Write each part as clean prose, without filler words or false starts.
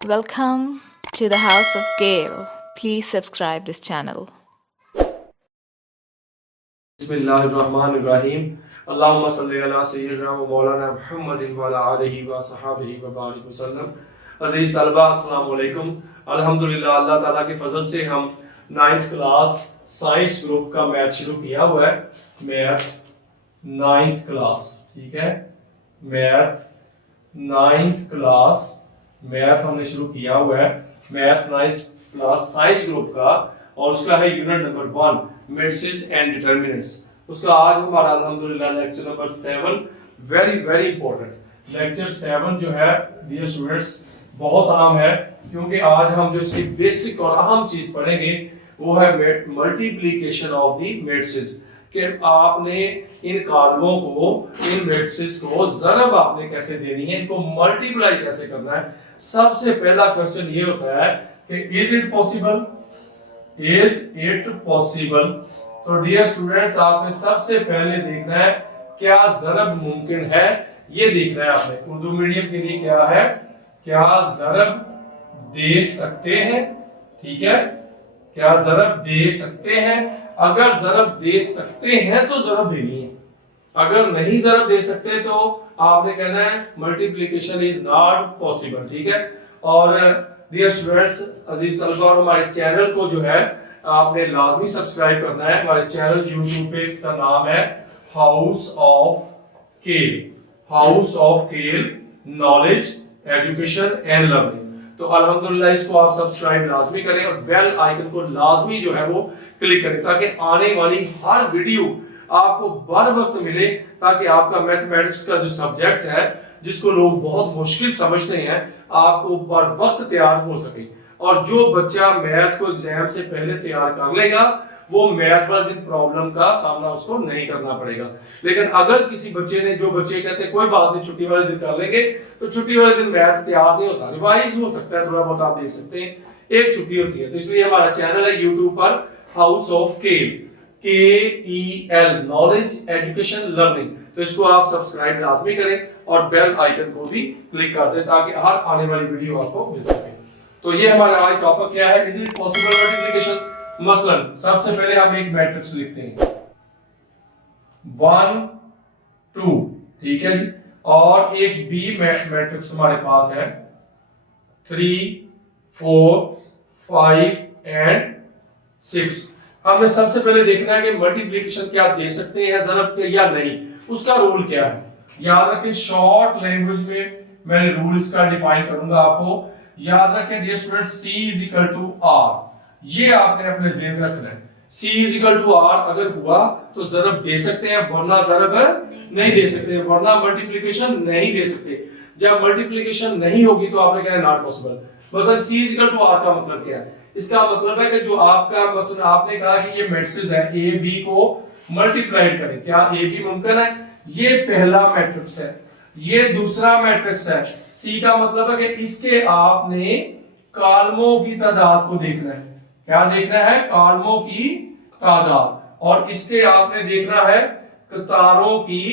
Welcome to the House of Gale. Please subscribe this channel. बिस्मिल्लाहिर्रहमानिर्रहीम अल्लाहुम्मा सल्लि अला सय्यिदिना व मौलाना मुहम्मदिन व अला आलिहि व सहाबिहि व बारिक वसल्लम। अजीज तलबा अस्सलाम वालेकुम। अल्हम्दुलिल्लाह अल्लाह ताला के फजल से हम 9th क्लास साइंस ग्रुप का मैथ शुरू किया हुआ है। मैथ 9th क्लास, ठीक है, मैथ 9th क्लास मैथ हमने शुरू किया हुआ है। Math 9th class science group का, और उसका है unit number 1 matrices and determinants. उसका आज हमारा अल्हम्दुलिल्लाह lecture number 7, very very important lecture 7 जो है डियर स्टूडेंट्स बहुत अहम है, क्योंकि आज हम जो इसकी बेसिक और अहम चीज पढ़ेंगे वो है मल्टीप्लिकेशन ऑफ द मेट्रिसेस। कि आपने इन कॉलमों को, इन मैट्रिसेस को ज़रब आपने कैसे देनी है, इनको मल्टीप्लाई कैसे करना है। सबसे पहला क्वेश्चन ये होता है कि is it possible, is it possible. तो डियर स्टूडेंट्स आपने सबसे पहले देखना है क्या ज़रब मुमकिन है, ये देखना है आपने। उर्दू मीडियम के लिए क्या है, क्या ज़रब दे सकते हैं, ठीक है, क्या ज़रब दे सकते हैं। अगर ज़रब दे सकते हैं तो ज़रब देनी है, अगर नहीं ज़रब दे सकते तो आपने कहना है मल्टीप्लिकेशन इज नॉट पॉसिबल, ठीक है। और डियर स्टूडेंट्स अजीज तलबा, और हमारे चैनल को जो है आपने लाजमी सब्सक्राइब करना है। हमारे चैनल यूट्यूब पे इसका नाम है हाउस ऑफ केल, हाउस ऑफ केल नॉलेज एजुकेशन एंड लर्निंग। तो अल्हम्दुलिल्लाह इसको आप सब्सक्राइब लाजमी करें और बेल आइकन को लाजमी जो है वो क्लिक करें, ताकि आने वाली हर वीडियो आपको बर वक्त मिले, ताकि आपका मैथमेटिक्स का जो सब्जेक्ट है जिसको लोग बहुत मुश्किल समझते हैं आपको बर वक्त तैयार हो सके। और जो बच्चा मैथ को एग्जाम से पहले तैयार कर लेगा वो मैथ वाले दिन प्रॉब्लम का सामना उसको नहीं करना पड़ेगा। लेकिन अगर किसी बच्चे ने, जो बच्चे कहते हैं कोई बात नहीं छुट्टी वाले दिन कर लेंगे, तो छुट्टी वाले दिन मैथ तैयार नहीं होता, रिवाइज हो सकता है थोड़ा बहुत, आप देख सकते हैं, एक छुट्टी होती है। तो इसलिए हमारा चैनल है यूट्यूब पर हाउस ऑफ केल, KEL नॉलेज एजुकेशन लर्निंग। तो इसको आप सब्सक्राइब लाजमी करें और बेल आइकन को भी क्लिक कर दें, ताकि हर आने वाली वीडियो आपको मिल सके। तो ये हमारा आज टॉपिक क्या है, इज इट पॉसिबल मल्टीप्लिकेशन। मसलन सबसे पहले हम एक मैट्रिक्स लिखते हैं 1 2, ठीक है जी, और एक बी मैट्रिक्स हमारे पास है 3 4 5 एंड 6। हमने सबसे पहले देखना है कि मल्टीप्लिकेशन क्या दे सकते हैं ज़रब या नहीं, उसका रूल क्या है। याद रखें, शॉर्ट लैंग्वेज में मैं रूल इसका डिफाइन करूंगा आपको। याद रखें dear student, C is equal to R, ये आपने अपने ज़हन में रखना है। C is equal to R अगर हुआ तो ज़रब दे सकते हैं, वरना ज़रब नहीं दे सकते, वरना मल्टीप्लिकेशन नहीं दे सकते। जब मल्टीप्लिकेशन नहीं होगी तो आपने कहना नॉट पॉसिबल। मसलन C is equal to R का मतलब क्या है, इसका मतलब है कि जो आपका मसलन आपने कहा कि ये मैट्रिक्स है A B को मल्टीप्लाई करें, क्या A B मुमकिन है। ये पहला मैट्रिक्स है, ये दूसरा मैट्रिक्स है। C का मतलब है कि इसके आपने कॉलमों की तादाद को देखना है, क्या देखना है, कॉलमों की तादाद, और इसके आपने देखना है कतारों की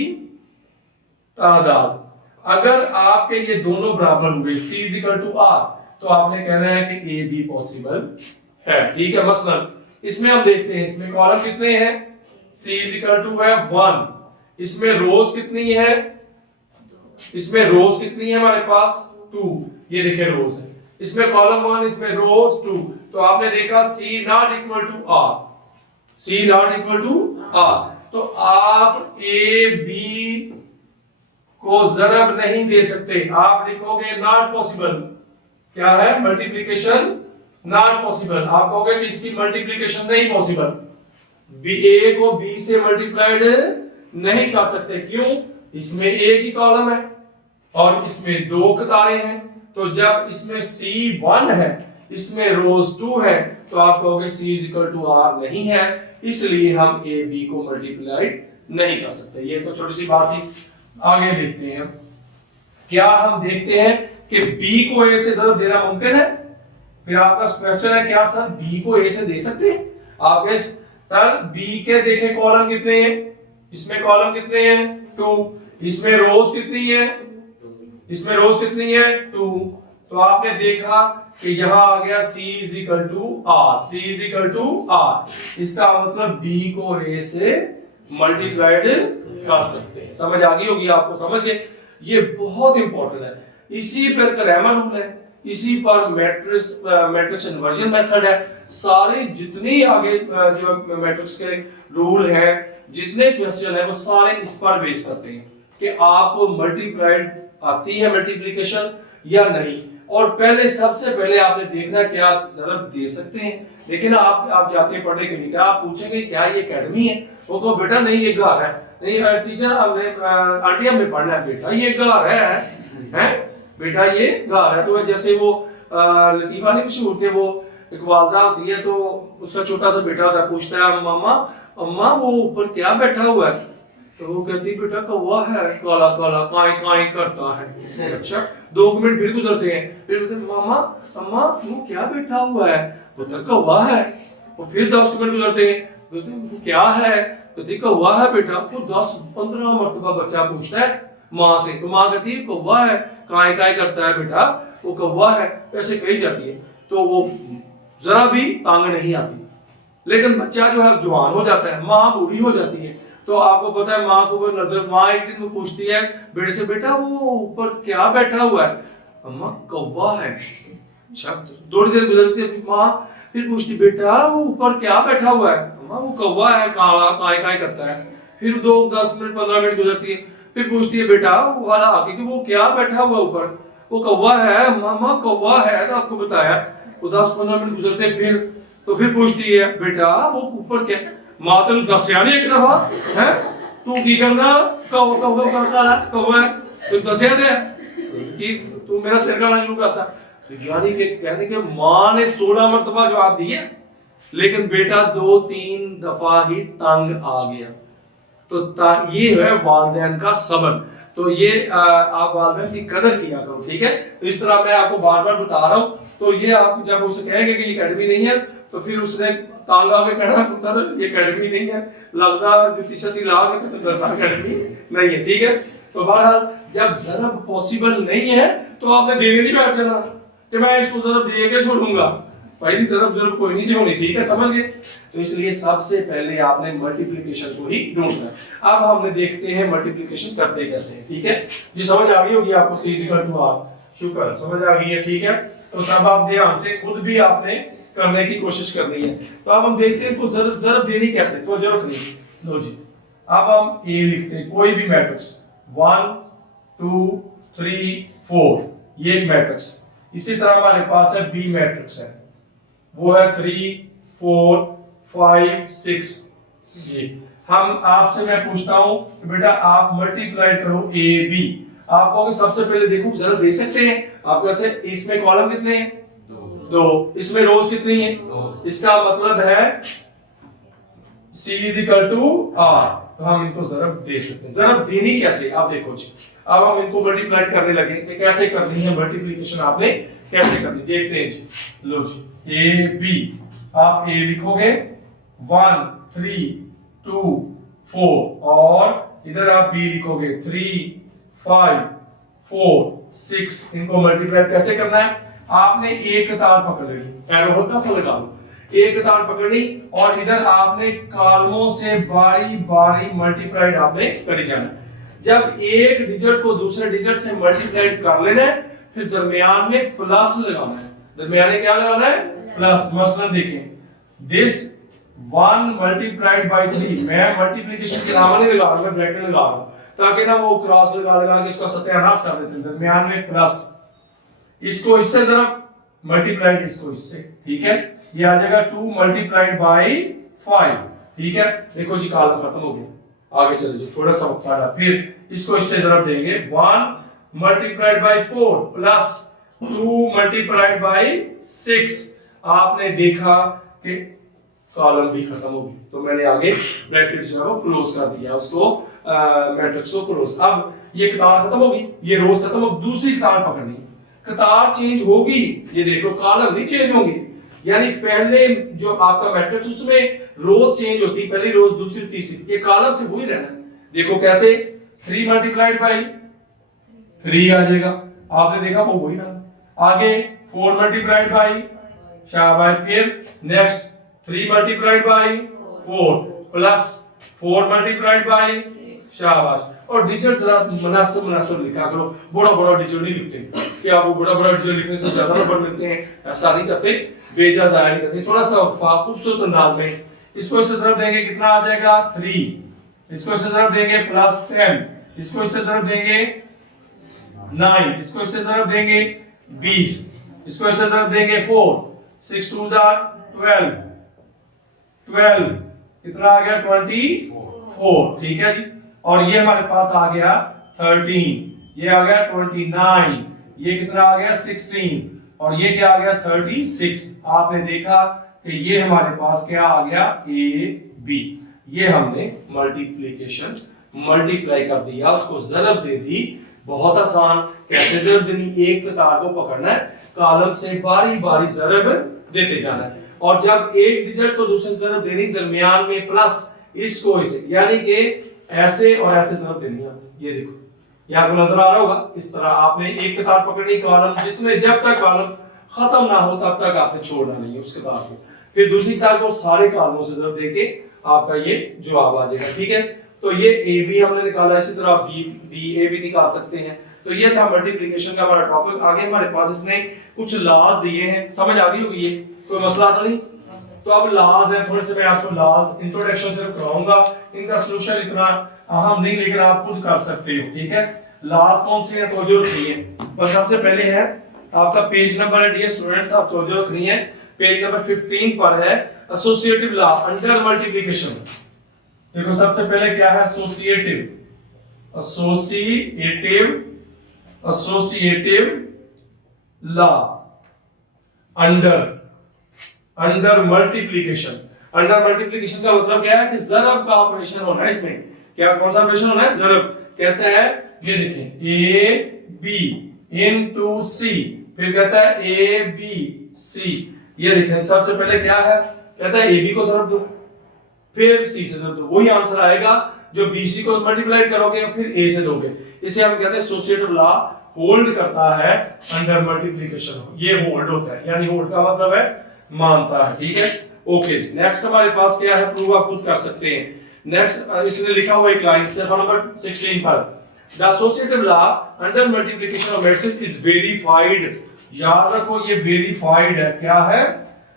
तादाद। अगर आपके ये दोनों बराबर हुए C is equal to R, तो आपने कहना है कि A B पॉसिबल है, ठीक है। मसलन इसमें हम देखते हैं, इसमें कॉलम कितने हैं, C इज इक्वल टू है 1, इसमें रोज कितनी है, इसमें रोज कितनी है हमारे पास 2, ये देखिए रोज है। इसमें कॉलम 1, इसमें रोज 2, तो आपने देखा C not equal to R, C not equal to R। तो आप A B को ज़रब नहीं दे सकते, आप लिखोगे नॉट पॉसिबल। क्या है, मल्टीप्लिकेशन नॉट पॉसिबल। आप कहोगे कि इसकी मल्टीप्लिकेशन नहीं पॉसिबल, A को B से मल्टीप्लाइड नहीं कर सकते, क्यों, इसमें एक ही कॉलम है और इसमें 2 कतारें हैं। तो जब इसमें C1 है, इसमें रोज 2 है, तो आप कहोगे C is equal to R नहीं है, इसलिए हम A B को मल्टीप्लाइड नहीं कर सकते। ये तो छोटी सी बात थी। आगे देखते हैं, क्या हम देखते हैं कि B को A से ज़रब देना मुमकिन है। फिर आपका क्वेश्चन है क्या सर B को A से दे सकते हैं। आप कहें सर B के देखें कॉलम कितने हैं, इसमें कॉलम कितने हैं 2, इसमें रोज कितनी है, इसमें रोज कितनी है 2, तो आपने देखा कि यहाँ आ गया C is equal to R, C is equal to R. इसका मतलब B को A से मल्टीप्लाइड कर सकते हैं। समझ आ गई होगी आपको, समझ गए? ये बहुत इंपॉर्टेंट है। इसी पर क्रैमर रूल है, इसी पर मैट्रिक्स इन्वर्जन मेथड है। सारे जितने आगे जो मैट्रिक्स के रूल हैं, जितने क्वेश्चन है, वो सारे इस पर बेस करते हैं कि आपको मल्टीप्लाइड आती है मल्टीप्लिकेशन या नहीं। और पहले सबसे पहले आपने देखना क्या जरूरत दे सकते हैं। लेकिन आप जाते हैं पढ़ने के लिए, क्या आप पूछेंगे क्या ये एकेडमी है? वो कहो बेटा नहीं ये घर है। नहीं टीचर हमने आंटी हमने पढ़ना है। बेटा ये घर है बेटा ये घर है। तो जैसे वो लतीफा नहीं मशहूर के, वो एक वालदा होती है, तो उसका छोटा सा बेटा होता है, पूछता है मामा अम्मा वो ऊपर क्या बैठा हुआ है? तो वो कहती बेटा कौवा है, काला काला काई काई करता है। अच्छा 2 मिनट फिर गुजरते हैं, फिर बोलते मामा अम्मा वो क्या बैठा हुआ है? बोलता कौवा है। और फिर 10 मिनट गुजरते हैं, बोलते क्या है? कहती कौवा है बेटा। वो 10-15 मरतबा बच्चा पूछता है माँ से, तो माँ कहती है कौवा है, काय काय करता है बेटा, वो कौवा है, ऐसे कही जाती है। तो वो जरा भी तंग नहीं आती। लेकिन बच्चा जो है जवान हो जाता है, माँ बूढ़ी हो जाती है, तो आपको पता है माँ को नजर, माँ एक दिन वो पूछती है बेटे से बेटा वो ऊपर क्या बैठा हुआ है? अम्मा कौवा है। अच्छा थोड़ी देर गुजरती है, माँ फिर पूछती बेटा वो ऊपर क्या बैठा हुआ है? अम्मा वो कौवा है, काला काय काय करता है। फिर 10 मिनट 15 मिनट गुजरती है, फिर पूछती है बेटा वो वाला आके कि वो क्या बैठा हुआ ऊपर? वो कौवा है। मामा कौवा है तो आपको बताया। वो 10-15 मिनट गुजरते फिर, तो फिर पूछती है बेटा वो ऊपर क्या? माँ तेन दसिया नहीं एक दफा है, तू की करना कौवा है, तू दसिया कि तू मेरा सिर का लाइन लुकाता। यानी कि कहने के माँ ने 16 मरतबा जवाब दिया, लेकिन बेटा 2-3 दफा ही तंग आ गया। तो ये है वालिदैन का सब्र। तो ये आप वालिदैन की कदर किया करो, ठीक है? तो इस तरह मैं आपको बार बार बता रहा हूँ। तो ये आप जब उसे कहेंगे कि ये एकेडमी नहीं है, तो फिर उसने तांग आके कहना पुत्र ये एकेडमी नहीं है, लगता जुती छती ला के तो दसा एकेडमी नहीं है, ठीक है? तो बहरहाल जब जरब पॉसिबल नहीं है तो आपने देने नहीं बैठ जाना कि मैं इसको जरब दे के छोड़ूंगा। भाई जरब कोई नहीं होनी, ठीक है? समझ गए? तो इसलिए सबसे पहले आपने मल्टीप्लिकेशन को ही ढूंढना है। अब हमने देखते हैं मल्टीप्लिकेशन करते कैसे, ठीक है? ये समझ आ गई होगी आपको, C = R। शुक्र, समझ आ गई है, ठीक है? तो सब आप ध्यान से खुद भी आपने करने की कोशिश करनी है। तो अब हम देखते हैं इनको जरब देनी कैसे। तो जरूरत नहीं, लो जी, अब हम A लिखते हैं, कोई भी मैट्रिक्स 1 2 3 4, ये एक मैट्रिक्स। इसी तरह हमारे पास है B मैट्रिक्स है, वो है 3 4 5 6। ये हम आपसे मैं पूछता हूं कि बेटा आप मल्टीप्लाई करो AB। आप कहोगे सबसे पहले देखो जरा दे सकते हैं आप कैसे? इसमें कॉलम कितने हैं? 2। इसमें रोज कितनी है? 2। इसका मतलब है C = R। तो हम इनको जरब दे सकते हैं। जरब देनी कैसे आप देखो जी। अब हम इनको मल्टीप्लाई करने लगे कि कैसे करनी है मल्टीप्लिकेशन, आपने कैसे करनी देखते हैं जी। लो जी, AB आप A लिखोगे 1 3 2 4 और इधर आप B लिखोगे 3 5 4 6। इनको मल्टीप्लाई कैसे करना है? आपने एक कतार पकड़ लेनी, एरो हल्का सा लगा लो, एक कतार पकड़नी और इधर आपने कॉलमों से बारी बारी मल्टीप्लाइड आपने करी जाना। जब एक डिजिट को दूसरे डिजिट से मल्टीप्लाइड कर लेना है, फिर दरमियान में प्लस लगाना है। दरमियान में क्या लगाना है? प्लस। मसलन देखें, दिस 1 × 3, मैं मल्टीप्लिकेशन के नाम नहीं लगा रहा, मैं ब्रैकेट लगा रहा हूं ताकि ना वो क्रॉस लगा के इसको सत्यानाश कर देते हैं। दरमियान में प्लस, इसको इससे जरा मल्टीप्लाइड इसको इससे, ठीक है? ये आ जाएगा 2 × 5, ठीक है? देखो जी कॉलम खत्म हो गया, आगे चले जी, थोड़ा सा वक्त आ रहा। फिर इसको इससे जरा देंगे 1 × 4 प्लस 2 × 6। आपने देखा कि कॉलम भी खत्म हो गई, तो मैंने आगे ब्रैकेट जो है वो क्लोज कर दिया, उसको मैट्रिक्स को क्लोज। अब ये कतार खत्म होगी, ये रोज खत्म हो, दूसरी कतार पकड़नी, कतार चेंज होगी, ये देख लो कॉलम नहीं चेंज होंगे। यानी पहले जो आपका मैट्रिक्स उसमें रोज चेंज होती, पहली रोज दूसरी तीसरी, ये कॉलम से वही रहना। देखो कैसे 3 × 3 आ जाएगा, आपने देखा वो वही ना। आगे 4 मल्टीप्लाइड बाई, शाबाश, फिर next 3 multiplied by 4 plus 4 multiplied by, शाबाश। और डिजिट जरा मुनासिब लिखा करो, बड़ा बड़ा डिजिट नहीं लिखते, क्या वो बड़ा बड़ा डिजिट लिखने से ज्यादा नंबर मिलते हैं, ऐसा नहीं करते, बेजा जाया नहीं करते, थोड़ा सा खूबसूरत अंदाज में। इसको इससे ज़रब देंगे कितना आ जाएगा 3, इसको इससे ज़रब देंगे प्लस 10, इसको इससे ज़रब देंगे 9, इसको इससे ज़रब देंगे 20, इसको इससे ज़रब देंगे 4, 6 2 12, 12 कितना आ गया 24, ठीक है जी। और ये हमारे पास आ गया 13, ये आ गया 29, ये कितना आ गया 16, और ये क्या आ गया 36। आपने देखा कि ये हमारे पास क्या आ गया ए बी, ये हमने मल्टीप्लिकेशन मल्टीप्लाई कर दिया, उसको ज़रब दे दी। बहुत आसान, कैसे ज़रब देनी, एक तार को पकड़ना है, कॉलम से बारी बारी ज़रब देते जाना है, और जब एक डिजिट को दूसरे से ज़रब देनी, दरमियान में प्लस इसको इसे, यानी कि ऐसे और ऐसे ज़रब देनी है। ये देखो, ये आपको नजर आ रहा होगा, इस तरह आपने एक तार पकड़नी, कॉलम जितने, जब तक कॉलम खत्म ना हो तब तक आपने छोड़ना नहीं है उसके तार को, फिर दूसरी तार को सारे कॉलमों से ज़रब देके आपका ये जवाब आ जाएगा, ठीक है। तो ये ए बी हमने निकाला, इसी तरह बी बी ए भी निकाल सकते हैं। तो ये था मल्टीप्लिकेशन का हमारा टॉपिक। आगे हमारे पास इसने कुछ लॉज दिए हैं, समझ आ गई होगी, ये कोई मसला तो नहीं। तो अब लॉज है, थोड़े से मैं आपको लॉज इंट्रोडक्शन से कराऊंगा, इनका सॉल्यूशन इतना अहम नहीं, लेकिन आप खुद कर सकते हो, ठीक है। लॉज कौन से हैं, तवज्जो रखिए। बस सबसे पहले है आपका पेज नंबर है, डियर स्टूडेंट्स, आप तवज्जो रखिए, पेज नंबर 15 पर है एसोसिएटिव लॉ अंडर मल्टीप्लिकेशन। देखो सबसे पहले क्या है, associative, associative law under multiplication. Under multiplication का मतलब क्या है कि ज़रब का ऑपरेशन होना है इसमें। क्या कौन सा ऑपरेशन होना है, ज़रब। कहता है, ये देखें, ए बी इनटू सी, फिर कहता है ए बी सी। ये देखें, सबसे पहले क्या है, कहता है ए बी को ज़रब दो, फिर सी से ज़रब दो, वही आंसर आएगा जो बी सी को मल्टीप्लाई करोगे और फिर ए से दोगे। इसे हम कहते हैं एसोसिएटिव लॉ होल्ड करता है अंडर मल्टीप्लिकेशन। ये होल्ड होता है, यानी होल्ड का मतलब है मानता है, ठीक है। ओके, नेक्स्ट हमारे पास क्या है, प्रूव आप खुद कर सकते हैं। नेक्स्ट इसने लिखा हुआ एक लाइन से नंबर 16 पर, the associative law under multiplication of matrices is verified. याद रखो, ये वेरीफाइड है, क्या है,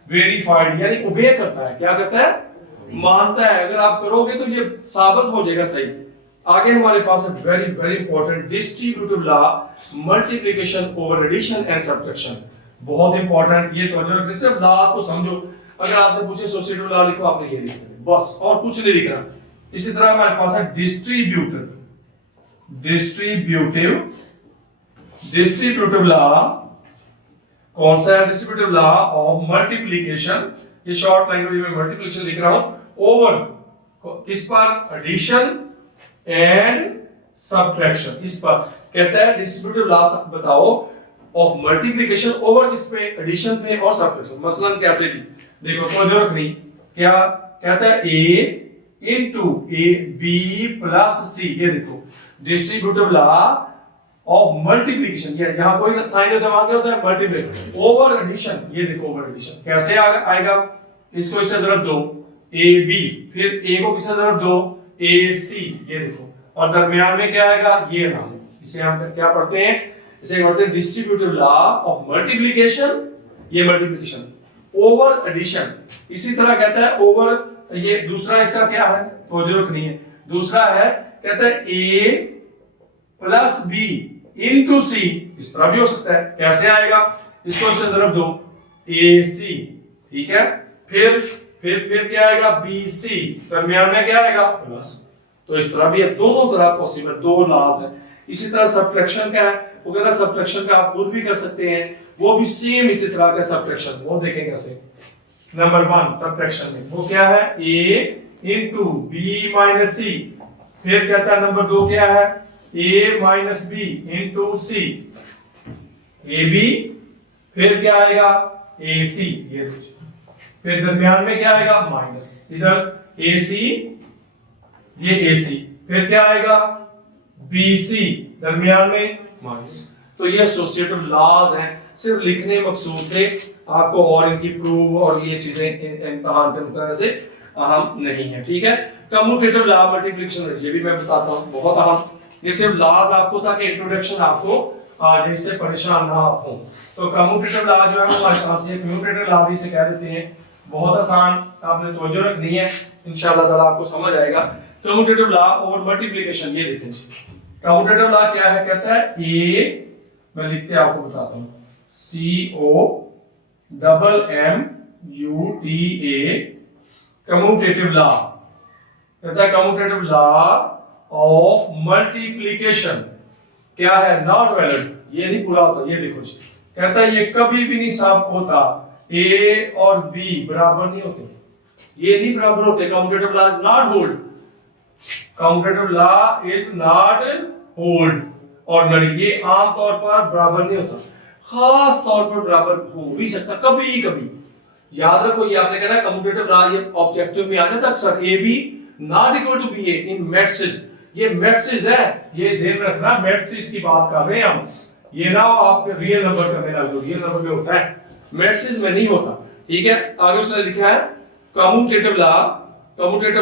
वेरीफाइड, यानी ओबे करता है, क्या करता है, मानता है। अगर आप करोगे तो ये साबित हो जाएगा सही। आगे हमारे पास है very very important distributive law multiplication over addition and subtraction. बहुत इंपॉर्टेंट, ये तो सिर्फ लॉस को समझो। अगर आपसे पूछे एसोसिएटिव लॉ लिखो, आपने ये लिखना है बस, और कुछ नहीं लिखना। इसी तरह हमारे पास है डिस्ट्रीब्यूटिव लॉ। कौन सा है, डिस्ट्रीब्यूटिव लॉ ऑफ मल्टीप्लिकेशन। ये शॉर्ट लैंग्वेज में मल्टीप्लिकेशन लिख रहा हूं, ओवर किस पर, एडिशन एंड सब्ट्रैक्शन, इस पर। कहता है डिस्ट्रीब्यूटिव लॉ बताओ ऑफ मल्टीप्लिकेशन ओवर किस पे, एडिशन पे और सब्ट्रैक्शन। मसलन कैसे की, देखो तो जरूरत नहीं, क्या कहता है, A into A B plus C. ये देखो डिस्ट्रीब्यूटिव लॉ ऑफ मल्टीप्लिकेशन, ये यहां कोई साइन होता है, वहां क्या होता है, मल्टीप्लिकेशन ओवर एडिशन। ये देखो ओवर एडिशन कैसे आएगा, इसको इससे ज़रब दो, ए बी, फिर ए को किससे ज़रब दो, ए सी। ये देखो, और दरमियान में क्या आएगा, ये नाम। इसे हम क्या पढ़ते हैं, इसे पढ़ते हैं डिस्ट्रीब्यूटिव लॉ ऑफ मल्टीप्लिकेशन, ये मल्टीप्लिकेशन ओवर एडिशन। इसी तरह कहता है ओवर, ये दूसरा इसका क्या है, तो जरूरत नहीं है। दूसरा है, कहता है ए प्लस बी इनटू सी। इस तरह भी हो सकता है, कैसे आएगा, इसको इससे ज़रब दो, ए सी, ठीक है। फिर क्या आएगा, बी सी, दरमियान में क्या आएगा, प्लस। तो इस तरह भी है, दोनों तरह पॉसिबल, दो लॉज है। इसी तरह सब्ट्रैक्शन का है, वो कहता है सब्ट्रैक्शन का आप खुद भी कर सकते हैं, वो भी सेम इसी तरह का सब्ट्रैक्शन। वो देखें कैसे, नंबर 1 सब्ट्रैक्शन में वो क्या है, a इनटू b माइनस सी। फिर कहता है नंबर 2 क्या है, a minus b into c, ab, फिर क्या आएगा, ac। ये फिर दरमियान में क्या आएगा, माइनस, इधर ac, ये ac, फिर क्या आएगा, bc, दरमियान में माइनस। तो ये एसोसिएटिव लॉज हैं, सिर्फ लिखने मकसूद थे आपको, और इनकी प्रूव और ये चीजें इम्तिहान के मुताबिक से अहम नहीं है। ठीक है, कम्यूटेटिव लॉ मल्टीप्लिकेशन रेट ये भी मैं बताता हूँ, बहुत अहम। ये सिर्फ लॉज आपको ताकि इंट्रोडक्शन आपको आ जाए, इससे परेशान ना हो। तो कम्यूटेटिव लॉ जो है वो हमारे पास ये कम्यूटेटिव लॉ भी से कह देते हैं, बहुत आसान, आपने तवज्जो रखनी है, इंशाल्लाह ताला आपको समझ आएगा। कम्यूटेटिव लॉ और मल्टीप्लिकेशन, ये देखें जी, कम्यूटेटिव लॉ क्या है, कहता है ए, मैं लिख के आपको बताता हूँ, COMMUTA, कम्यूटेटिव लॉ कहता है कम्यूटेटिव लॉ ऑफ मल्टीप्लिकेशन क्या है, नॉट वैलिड, ये नहीं पूरा होता। ये देखो जी, कहता है ये कभी भी नहीं साबित होता ए और बी बराबर नहीं होते, ये नहीं बराबर होते। Commutative law is not hold, commutative law is not hold, ordinary ये आमतौर पर बराबर नहीं होता, खास तौर पर बराबर हो भी सकता कभी कभी। याद रखो, ये आपने कहना कम्यूटेटिव लॉ, ये ऑब्जेक्टिव में आ जाता अक्सर, A B not equal to B A in matrices, ये मैट्रिसेस है, ये ध्यान रखना, मैट्रिसेस की बात कर रहे हैं हम, ये ना आप रियल नंबर करने लग जाओ, रियल नंबर में होता है, मैट्रिसेस में नहीं होता। ठीक है, आगे उसने लिखा है commutative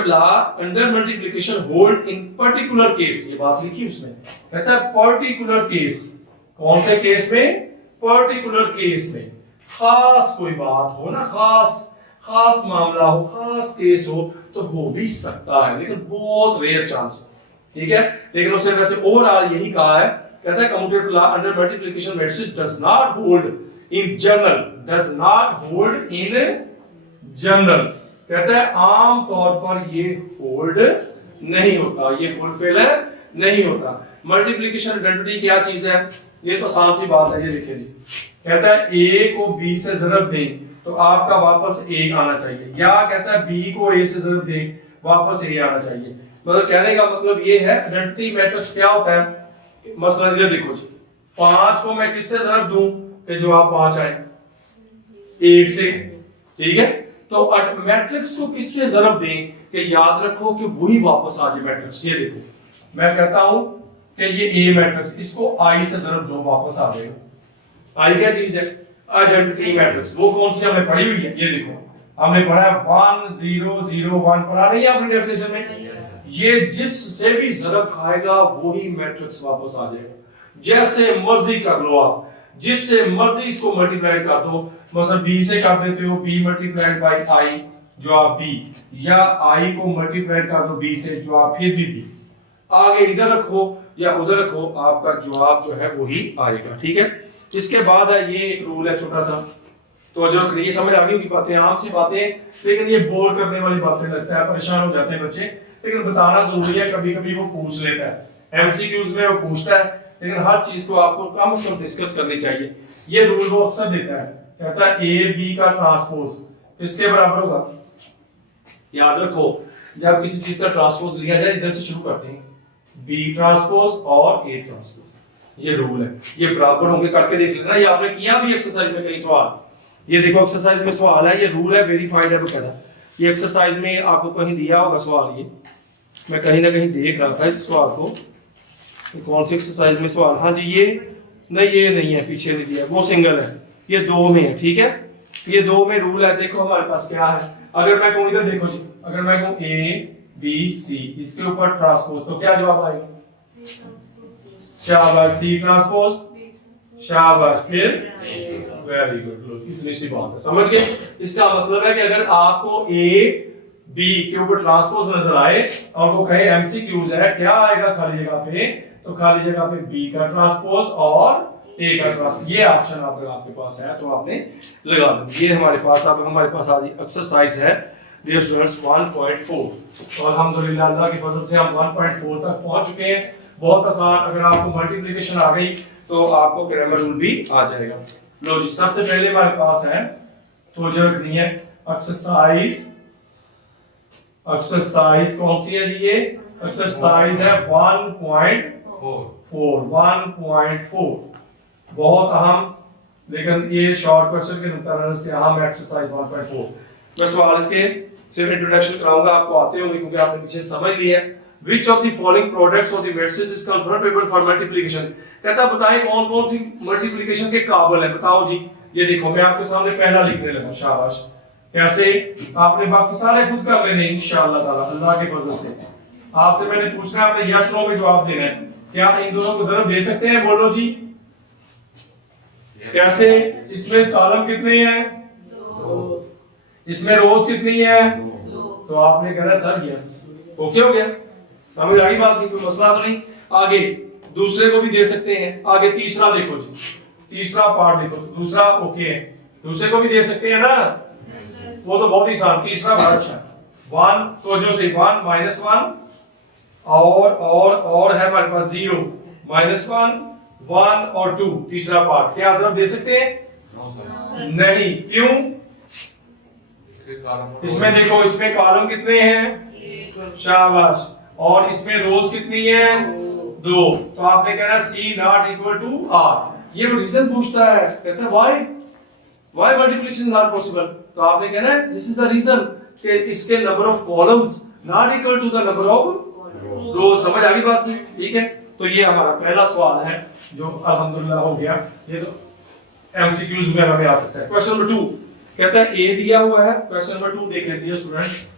law under multiplication hold in particular case, ये बात लिखी उसने, कहता है पर्टिकुलर केस, कौन से केस में, पर्टिकुलर केस में, खास कोई बात हो ना, खास मामला हो, खास केस हो तो हो भी सकता है, लेकिन बहुत रेयर चांस है। ठीक है, लेकिन उसने वैसे ओवरऑल यही कहा है, कहता है commutative law under multiplication matrix does not hold in general, does not hold in general, कहता है आम तौर पर ये होल्ड नहीं होता, ये फुलफिल नहीं होता। मल्टीप्लिकेशन आइडेंटिटी क्या चीज है, ये तो आसान सी बात है, ये लिखिए जी, कहता है ए को बी से ज़रब दें तो आपका वापस ए आना चाहिए, या कहता है बी को ए से ज़रब दें वापस ए आना चाहिए। मतलब कहने का मतलब ये है आइडेंटिटी मैट्रिक्स क्या होता है, मसलन ये देखो जी, 5 को मैं किससे ज़रब दूं कि जवाब 5 आए, 1 से। ठीक है, तो मैट्रिक्स को किससे ज़रब दें कि याद रखो कि वही वापस आ जाए मैट्रिक्स। ये देखो मैं कहता हूं कि ये ए मैट्रिक्स, इसको आई से ज़रब दो वापस आ जाएगा। आई क्या चीज है, आइडेंटिटी मैट्रिक्स, वो कौन सी हमने पढ़ी हुई है, ये देखो हमने पढ़ा है 1 0 0 1, पढ़ा नहीं है आपने डेफिनेशन में, ये जिससे भी ज़रब खाएगा वही मैट्रिक्स वापस आ जाएगा, जैसे मर्जी कर लो आप, जिससे मर्जी इसको मल्टीप्लाई कर दो, मतलब b से कर देते हो b मल्टीप्लाइड बाय i जवाब b, या i को मल्टीप्लाई कर दो b से जवाब फिर भी b, आगे इधर रखो या उधर रखो आपका जवाब जो है वही आएगा। ठीक है, इसके बाद है ये एक रूल है छोटा सा, तो जो ये समझ आ गई होगी बातें, आम सी बातें, लेकिन ये बोर करने वाली बातें लगता है, परेशान हो जाते हैं बच्चे, लेकिन बताना जरूरी है, कभी कभी वो पूछ लेता है एमसीक्यूज में, वो पूछता है, लेकिन हर चीज को आपको कम से कम डिस्कस करनी चाहिए। ये रूल वो अक्सर देता है, कहता है ए बी का ट्रांसपोज इसके बराबर होगा। याद रखो जब किसी चीज का ट्रांसपोज लिया जाए इधर से शुरू करते हैं, बी ट्रांसपोज और ए ट्रांसपोज, ये रूल है, ये बराबर होंगे, करके देख लेना, ये आपने किया भी एक्सरसाइज में कई सवाल, ये देखो एक्सरसाइज में सवाल है, ये रूल है, वेरीफाइड है बकायदा, ये एक्सरसाइज में आपको कहीं दिया होगा सवाल, ये मैं कहीं ना कहीं देख रहा था इस सवाल को, कौन सी एक्सरसाइज में सवाल, हाँ जी ये नहीं है, पीछे नहीं दिया, वो सिंगल है, ये 2 में है। ठीक है, ये 2 में रूल है, देखो हमारे पास क्या है, अगर मैं कहूं इधर देखो जी, अगर मैं कहूं ए बी सी, इसके ऊपर ट्रांसपोज, तो क्या जवाब आएगा, शाबाश, सी ट्रांसपोज, शाबाश, फिर वेरी गुड, इतनी सी बात है, समझ गए। इसका मतलब है कि अगर आपको ए बी के ऊपर ट्रांसपोज नजर आए और वो कहे एमसीक्यूज है, क्या आएगा खाली जगह पे, तो खाली जगह पे बी का ट्रांसपोज और ए का ट्रांसपोज, ये ऑप्शन अगर आपके पास है तो आपने लगा देना। ये हमारे पास अब हमारे पास आज एक्सरसाइज है डियर स्टूडेंट्स 1.4, और अल्हम्दुलिल्लाह अल्लाह की फजल से हम 1.4 तक पहुंच चुके हैं, बहुत आसान। अगर आपको मल्टीप्लिकेशन आ गई तो आपको ग्रामर रूल भी आ जाएगा। लो जी, सबसे पहले हमारे पास है तो जो रखनी है एक्सरसाइज कौन सी है जी, ये एक्सरसाइज है 1.4, बहुत अहम, लेकिन ये शॉर्ट क्वेश्चन के नजर से अहम एक्सरसाइज 1.4। मैं सवाल इसके सिर्फ इंट्रोडक्शन कराऊंगा, आपको आते होंगे क्योंकि आपने पीछे समझ लिया है, Which of the following products of the matrices is comfortable for multiplication? कहता बताएं कौन कौन सी मल्टीप्लिकेशन के काबिल है, बताओ जी। ये देखो मैं आपके सामने पहला लिखने लगा, शाबाश। कैसे? आपने बाकी सारे खुद कर लेने इंशाअल्लाह ताला अल्लाह के फजल से। आपसे मैंने पूछना है, आपने यस नो में जवाब देना है। क्या इन दोनों को जरूर दे सकते हैं? बोलो जी। कैसे? इसमें कॉलम कितने हैं? 2। इसमें रोज कितनी है? 2। तो आपने कहना सर यस, ओके हो गया, समझ आई बात, नहीं कोई मसला तो नहीं। आगे दूसरे को भी दे सकते हैं। आगे तीसरा देखो जी, तीसरा पार्ट देखो, तो दूसरा ओके है, दूसरे को भी दे सकते हैं ना, वो तो बहुत ही आसान। तीसरा बहुत अच्छा, 1 तो जो से 1 -1 और है हमारे पास 0 -1 1 और 2। तीसरा पार्ट क्या जरा दे सकते हैं? नहीं, क्यों? इसमें देखो, इसमें कॉलम कितने हैं? शाबाश। और इसमें रोज कितनी है? 2। तो आपने कहना सी नॉट इक्वल टू आर। ये वो रीजन पूछता है, कहता है व्हाई मल्टीप्लिकेशन नॉट पॉसिबल। तो आपने कहना है दिस इज द रीजन कि इसके number of columns not equal to the number of rows. समझ आ गई बात की? ठीक है, तो ये हमारा पहला सवाल है जो अल्हम्दुलिल्लाह हो गया। ये तो एमसीक्यूज में हमें आ सकता है। क्वेश्चन नंबर 2 कहता है ए दिया हुआ है। क्वेश्चन नंबर 2 देख लेते हैं स्टूडेंट्स।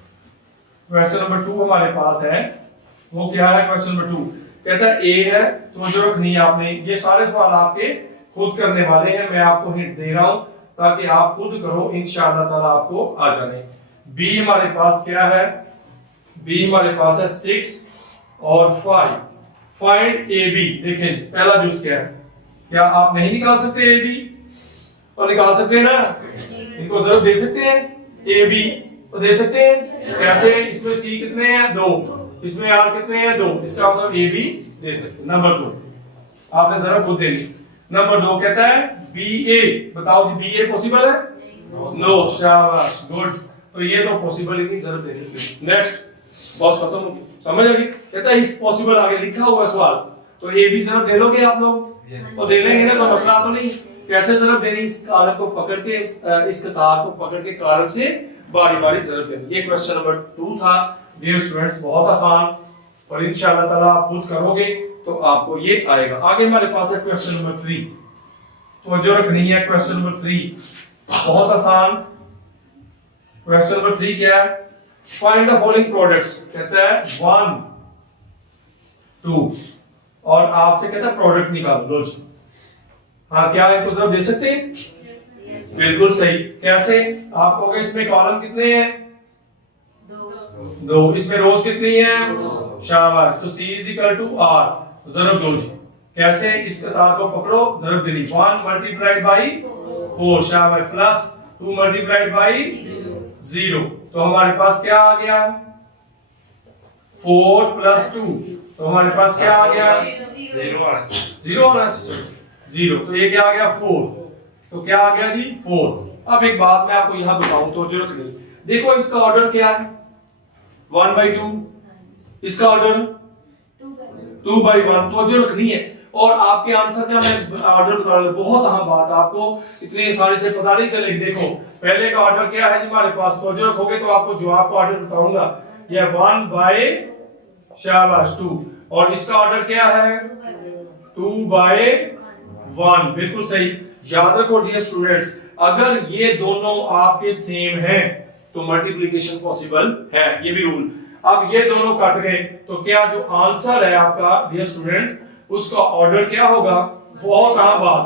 क्वेश्चन नंबर 2 हमारे पास है, वो क्या है? क्वेश्चन नंबर 2 कहता है ए है, तो जो रखनी है आपने, ये सारे सवाल आपके खुद करने वाले हैं, मैं आपको हिंट दे रहा हूं ताकि आप खुद करो, इंशाअल्लाह ताला आपको आ जाने। बी हमारे पास क्या है? बी हमारे पास है 6 और 5। Find A B. देखिए पहला जूस क्या है? क्या आप नहीं निकाल सकते ए बी? और निकाल सकते हैं ना, इनको जरूर दे सकते हैं। ए बी तो दे सकते हैं। कैसे? इसमें सी कितने हैं? 2। इसमें आर कितने हैं? 2। इसका मतलब ए बी दे सकते। नंबर 2 आपने जरा खुद देनी। नंबर 2 कहता है बी ए। बताओ जी बी ए पॉसिबल है? नो। शाबाश, गुड। तो ये तो पॉसिबल ही नहीं, जरूर देनी चाहिए। नेक्स्ट, बस खत्म, समझ आ गई? कहता है इफ पॉसिबल आगे लिखा हुआ सवाल, तो ए बी जरूर दे लोगे आप लोग? और दे लेंगे ना, तो मसला तो नहीं। कैसे जरूर देनी? इस कॉलम को पकड़ के, इस कतार को पकड़ के कॉलम से बारी बारी जरूर देनी। ये क्वेश्चन नंबर 2 था डियर स्टूडेंट्स, बहुत आसान, और इंशाअल्लाह ताला आप खुद करोगे तो आपको ये आएगा। आगे हमारे पास है क्वेश्चन नंबर 3, तो जो रखनी है क्वेश्चन नंबर 3, बहुत आसान। क्वेश्चन नंबर 3 क्या है? Find the following products. कहता है 1 2 और आपसे कहता है प्रोडक्ट निकालो। लो जी, हाँ क्या इनको सब दे सकते हैं? बिल्कुल सही। कैसे? आप कहोगे इसमें कॉलम कितने हैं? 2। इसमें रोज कितनी है? शाबाश। तो C is equal to R, जरूर दो जी। कैसे? इस कतार को पकड़ो, जरूर देनी। 1 मल्टीप्लाइड बाई 4, शाबाश, प्लस 2 मल्टीप्लाइड बाई 0। तो हमारे पास क्या आ गया? 4 प्लस 2, तो हमारे पास क्या आ गया? 0 आना चाहिए। 0, तो ये क्या आ गया? 4। तो क्या आ गया जी? 4। अब एक बात मैं आपको यहां बताऊं तो जो रखनी, देखो इसका ऑर्डर क्या है? 1/2। इसका ऑर्डर 2/1। तो जो रखनी है, और आपके आंसर क्या मैं ऑर्डर बता रहा हूं, बहुत अहम बात, आपको इतने आसानी से पता नहीं चलेगी। देखो पहले का ऑर्डर क्या है जी हमारे पास, तो जो रखोगे तो आपको जवाब का ऑर्डर बताऊंगा। ये 1/2, और इसका ऑर्डर क्या है? 2/1। बिल्कुल सही। याद रखो डियर स्टूडेंट्स, अगर ये दोनों आपके सेम हैं तो मल्टीप्लिकेशन पॉसिबल है, ये भी रूल। अब ये दोनों कट गए तो क्या जो आंसर है आपका डियर स्टूडेंट्स, उसका ऑर्डर क्या होगा? बहुत अहम बात,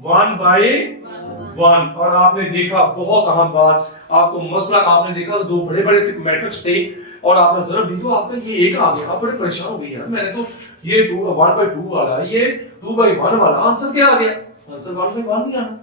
1/1। और आपने देखा, बहुत अहम बात, आपको मसला आपने देखा दो बड़े बड़े मैट्रिक्स थे और आपने जरूर दी, तो आपका ये एक आ गया, आप बड़े परेशान हो गए यार, मैंने तो ये 1/2 वाला, ये 2/1 वाला, आंसर क्या आ गया? आंसर 1/1 नहीं आना।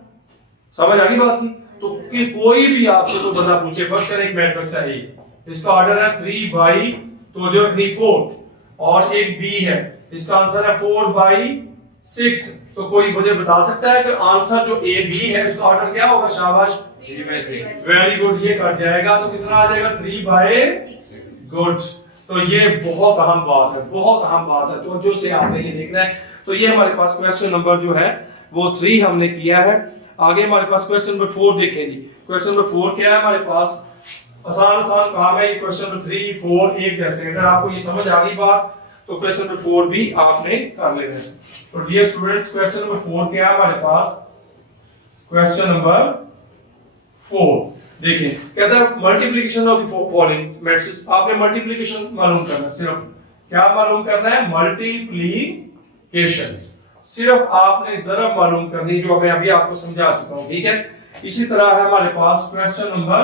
समझ आ गई बात की? तो कि कोई भी आपसे तो बंदा पूछे, फर्स्ट एक मैट्रिक्स है, इसका ऑर्डर है 3/, तो जो 4, और एक बी है, इसका आंसर है 4/6। तो कोई मुझे बता सकता है कि आंसर जो ए बी है उसका ऑर्डर क्या होगा? शाबाश, 3/6। वेरी गुड, ये कट जाएगा तो कितना आ जाएगा? 3/6। गुड। तो ये बहुत अहम बात है, बहुत अहम बात है, तो जो से आपने ये देखना है। तो ये हमारे पास क्वेश्चन नंबर जो है वो 3 हमने किया है। आगे हमारे पास क्वेश्चन नंबर 4 देखें जी। क्वेश्चन नंबर 4 क्या है हमारे पास? आसान आसान काम है ये। क्वेश्चन नंबर 3 4 एक जैसे। अगर आपको ये समझ आ गई बात तो क्वेश्चन नंबर 4 भी आपने कर लेना है। तो डियर स्टूडेंट्स क्वेश्चन नंबर 4 क्या है हमारे पास? क्वेश्चन नंबर 4 देखिए, कहता है multiplication of the following matrices. आपने मल्टीप्लिकेशन मालूम करना है, सिर्फ क्या मालूम करना है? मल्टीप्लिकेशंस। सिर्फ आपने ज़रब मालूम करनी, जो मैं अभी आपको समझा चुका हूं, ठीक है। इसी तरह है हमारे पास क्वेश्चन नंबर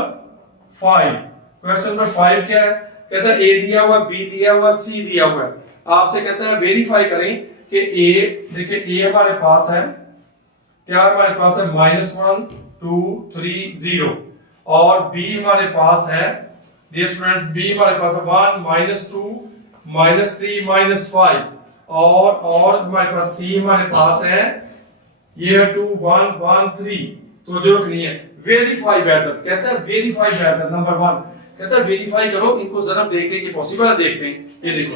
5। क्वेश्चन नंबर 5 क्या है? कहता है ए दिया हुआ, बी दिया हुआ, सी दिया हुआ है। आपसे कहता है वेरीफाई करें कि ए, देखिए ए हमारे पास है, क्या हमारे पास है? -1 2 3 0। और बी हमारे पास है, डियर स्टूडेंट्स, बी हमारे पास है 1 -2 -3 -5। और हमारे पास सी हमारे पास है, ये 2 1 1 3। तो जो रखनी है वेरीफाई वेदर, कहता है वेरीफाई वेदर नंबर 1, कहता है वेरीफाई करो इनको जरा देख के कि पॉसिबल है, देखते हैं। ये देखो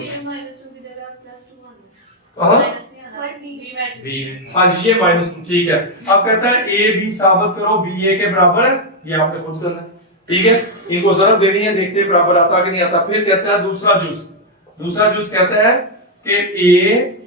हाँ जी, ये -2 ठीक है। अब कहता है ए बी साबित करो बी ए के बराबर है, ये आपने खुद करना है, ठीक है। इनको जरूरत देनी है, देखते हैं बराबर आता कि नहीं आता। फिर कहता है दूसरा जूस कहता है कि ए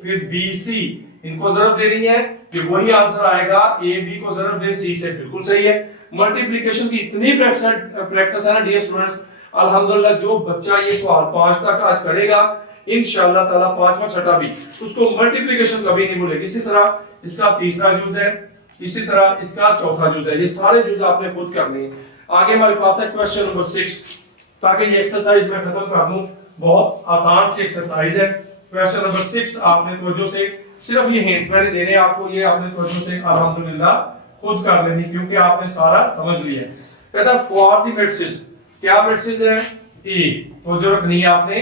फिर बी सी, इनको जरूरत देनी है कि वही आंसर आएगा। ए बी को जरूरत दे सी से, बिल्कुल सही है। मल्टीप्लिकेशन की इतनी प्रैक्टिस है ना डियर स्टूडेंट्स, अल्हम्दुलिल्लाह जो बच्चा ये सवाल 5 तक आज करेगा इंशाअल्लाह ताला 5वां छठा भी उसको मल्टीप्लिकेशन कभी नहीं भूलेगी। इसी तरह इसका तीसरा जूज है, इसी तरह इसका चौथा जूज है। ये सारे जूज आपने खुद करने हैं। आगे हमारे पास है क्वेश्चन नंबर 6, ताकि ये एक्सरसाइज मैं खत्म कर दूं। बहुत आसान सी एक्सरसाइज है। क्वेश्चन नंबर 6 आपने तवज्जो से, सिर्फ ये हिंट मैंने देने आपको, ये आपने तवज्जो से अल्हम्दुलिल्लाह खुद कर लेनी, क्योंकि आपने सारा समझ लिया है। कहता है फॉर द मैट्रिसेस, क्या मैट्रिसेस है? ए, तो जो रखनी है आपने,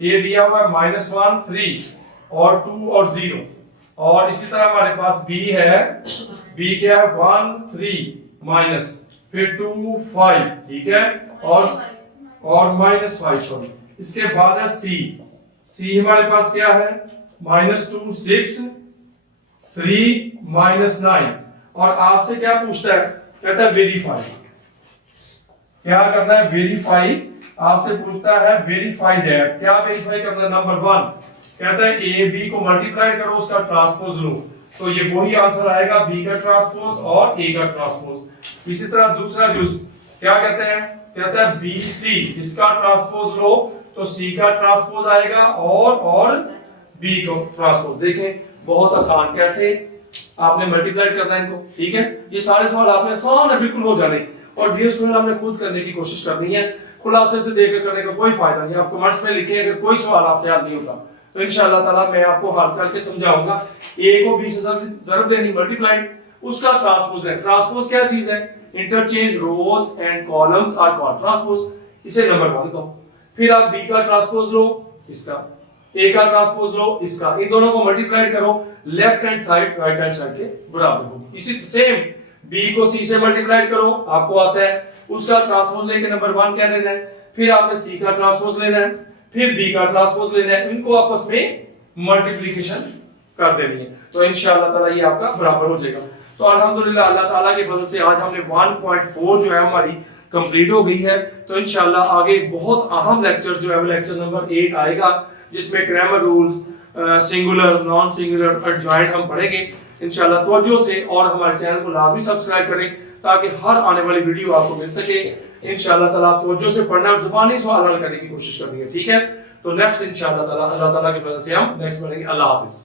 ए दिया हुआ है -1 3 और 2 और 0। और इसी तरह हमारे पास बी है, बी क्या है? 1 3 माइनस फिर 2 5, ठीक है, और -5 सॉरी। इसके बाद है सी हमारे पास क्या है? -2 6 3 -9। और आपसे क्या पूछता है? कहता है वेरीफाई। क्या करना है? वेरीफाई। आपसे पूछता है वेरीफाई दैट, क्या वेरीफाई करना है? नंबर 1 कहता है ए बी को मल्टीप्लाई करो, उसका ट्रांसपोज लो, तो ये वही आंसर आएगा, बी का ट्रांसपोज और ए का ट्रांसपोज। इसी तरह दूसरा जूस क्या कहते हैं? कहता है बी सी, इसका ट्रांसपोज लो तो सी का ट्रांसपोज आएगा और बी को ट्रांसपोज। देखें बहुत आसान, कैसे आपने मल्टीप्लाई करना है इनको, ठीक है। ये सारे सवाल आपने आसान है, बिल्कुल हो जाने। और डियर स्टूडेंट आपने खुद करने की कोशिश करनी है, खुलासे से देकर करने का कोई फायदा नहीं। आप कमेंट्स में लिखें अगर कोई सवाल आपसे हल नहीं होता तो इंशाअल्लाह ताला मैं आपको हल करके समझाऊंगा। ए को बी से जरूर देनी मल्टीप्लाई, उसका ट्रांसपोज है। ट्रांसपोज क्या चीज है? Interchange rows and columns are called transpose, इसे नंबर 1 कहो। फिर आप बी का ट्रांसपोज लो, इसका ए का ट्रांसपोज लो, इसका, इन दोनों को मल्टीप्लाई करो, left hand side right hand side के बराबर होगी। इसी सेम बी को सी से मल्टीप्लाई करो, आपको आता है, उसका ट्रांसपोज लेके नंबर 1 कह देना है। फिर आपने सी का ट्रांसपोज लेना है, फिर बी का ट्रांसपोज लेना है, इनको आपस में मल्टीप्लिकेशन कर देनी है, तो इंशाअल्लाह ताला ये आपका बराबर हो जाएगा। तो अल्हम्दुलिल्लाह अल्लाह ताला के फजल से आज हमने 1.4 जो है हमारी कंप्लीट हो गई है। तो इंशाअल्लाह आगे बहुत अहम लेक्चर जो है लेक्चर नंबर 8 आएगा, जिसमें grammar rules, singular, non singular, adjoint हम पढ़ेंगे इंशाअल्लाह। तवज्जो से और हमारे चैनल को लाजमी सब्सक्राइब करें ताकि हर आने वाली वीडियो आपको मिल सके इंशाअल्लाह ताला। तवज्जो से पढ़ना और जुबानी सवाल हल करने की कोशिश करनी है, ठीक है। तो नेक्स्ट इंशाअल्लाह ताला अल्लाह ताला के फजल से हम नेक्स्ट पढ़ेंगे। अल्लाह हाफिज।